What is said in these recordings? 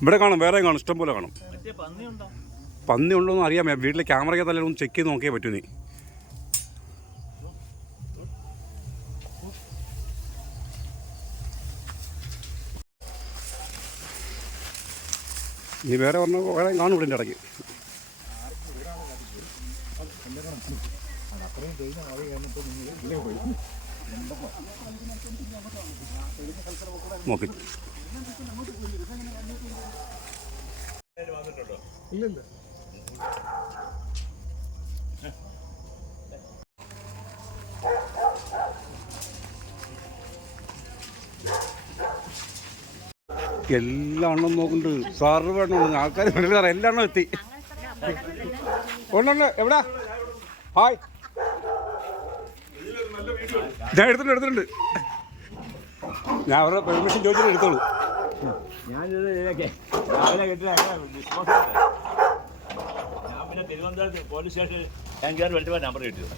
ഇവിടെ കാണും, വേറെ കാണും, ഇഷ്ടം പോലെ കാണും. പന്നി ഉണ്ടോ എന്ന് അറിയാമേ, വീട്ടിലെ ക്യാമറയ്ക്കകത്തല്ലേ ഒന്ന് ചെക്ക് ചെയ്ത് നോക്കിയേ പറ്റൂ. നീ വേറെ പറഞ്ഞ വേറെ കാണും ഇവിടെ ഇടയ്ക്ക്. നോക്കി ഇല്ലല്ല എല്ലാ എണ്ണം നോക്കുന്നുണ്ട്. സർവ്വ എണ്ണം ആൾക്കാർ സാറേ എല്ലാ എണ്ണം എത്തി. ഒന്നുണ്ട് എവിടാ? ഹായ്, ഞാൻ എടുത്തിട്ടുണ്ട്. ഞാൻ അവരുടെ പെർമിഷൻ ചോദിച്ചിട്ട് എടുത്തോളൂ. ഞാൻ പിന്നെ തിരുവനന്തപുരത്ത് പോലീസ് സ്റ്റേഷനിൽ ഞാൻ വിളിച്ചപ്പോൾ നമ്പർ കിട്ടിയത്.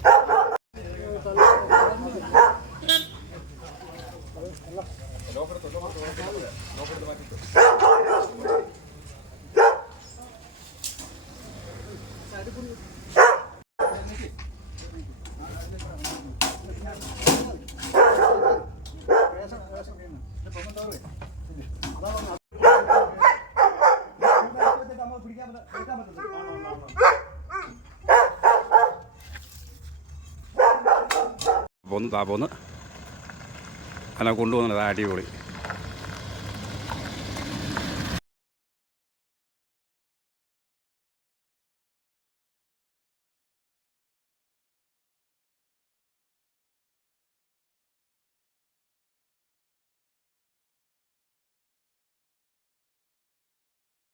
പോന്ന് അല്ല കൊണ്ടുപോകുന്നത് അടിപൊളി.